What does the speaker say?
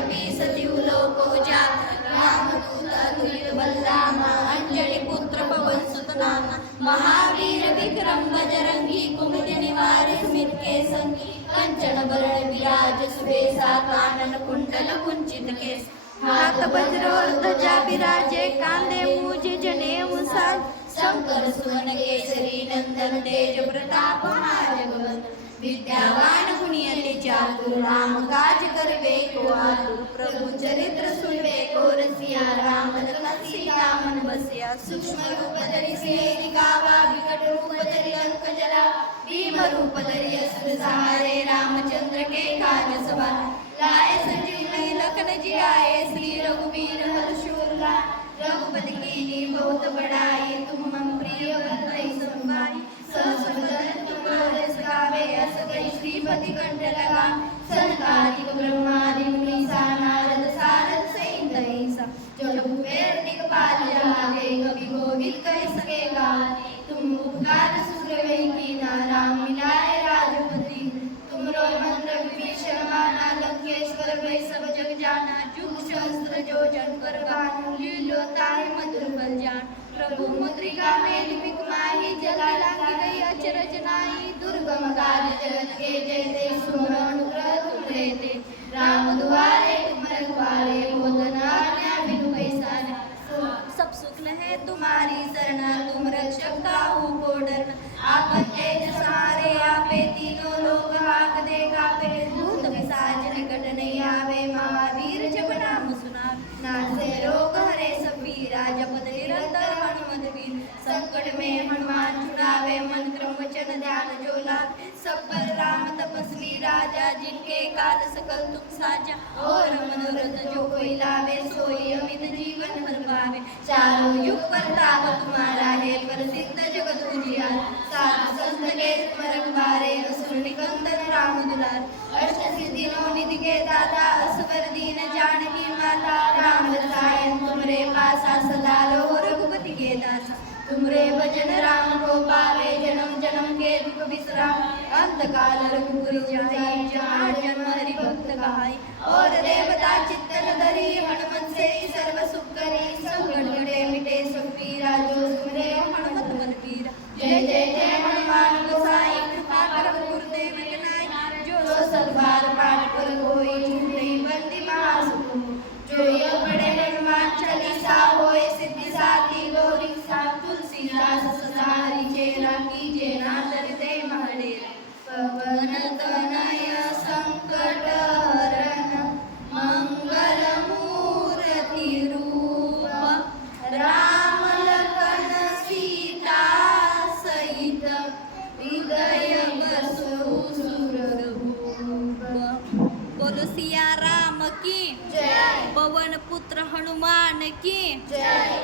कपि सचिव लोकोजात अंजली पुत्र पवन सुतनामा महावीर विक्रम बजरंगी कुमित निवार स्मित के संगी कंचन बरण विराज सुबेसा कानन कुंडल कुंचित केस। हाथ वज्र ध्वजा विराजे कांधे मूज जनेऊ साज शंकर सुवन केसरी नंदन तेज प्रताप महाजगवंत विद्यावान चातुर राम काज करवे को प्रभु चरित्र सुनवे को रसिया राम लखन सीता मन बसिया। सूक्ष्म रूप धरि से दिखावा विकट रूप धरि अंक जला। भीम रूप धरि अस्त्र सहारे, रामचंद्र के काज सवार लाए संजीवनी लखन जी आए श्रीपति कंठ लगा, सनकादिक ब्रह्मादि मुनीसा नारद, सारद सहित जो कुबेर दिगपाल जहावे कवि गोविंद कह सकेगा तुम उपकार सुग्रवै की राम मिलाए राजपति। तुमरो मंत्र विभीषण माना, लंकेश्वर वै सब जग जाना। जुग सहस्त्र जो जन कर गानु लीलो ताहि मधुर बल जान। प्रभु मुद्रिका मेलि बिक माहि जला गई अचरज नाहि दुर्गम काज जगत के जयते सुमर अनुग्रह तुम रहते राम दुआरे तुम रखवारे होतना बिनु पैसारे सब सुख है तुम्हारी शरणा, तुम रक्षक काहू को डरना आपन तेज सहारे आपे तीनों लोग हाक दे कापे। भूत पिशाच निकट नहीं आवे महावीर जब लावे सब राम तपस्वी राजा जिनके काल सकल तुम साजा। और मनोरथ जो कोई लावे सोई अमित जीवन भर पावे। चारों युग पर ताप तुम्हारा है प्रसिद्ध जगत उजियार। सात संत के तुम बारे असुर निकंदन राम दुलार। अष्ट सिद्धि नौ निधि के दाता असवर दीन जानकी माता। राम रसायन तुमरे पासा सदा लो रघुपति के दासा तुमरे भजन राम को पावे जन्म जन्म के दुख विश्राम। अंत काल रघुपुरी जाई जहाँ जन्म हरि भक्त कहाई और देवता चित्तन धरी हनुमत से सर्व सुख करी संकट कटे मिटे सब पीरा जो सुमरे हनुमत बल पीरा जय जय जय, हनुमान गोसाई, कृपा कर गुरुदेव के नाई जो सब बार पाठ कर, कोई छूटे बंदी महासुख जो ये સિયા રામ કી. જય. પવન પુત્ર હનુમાન કી. જય.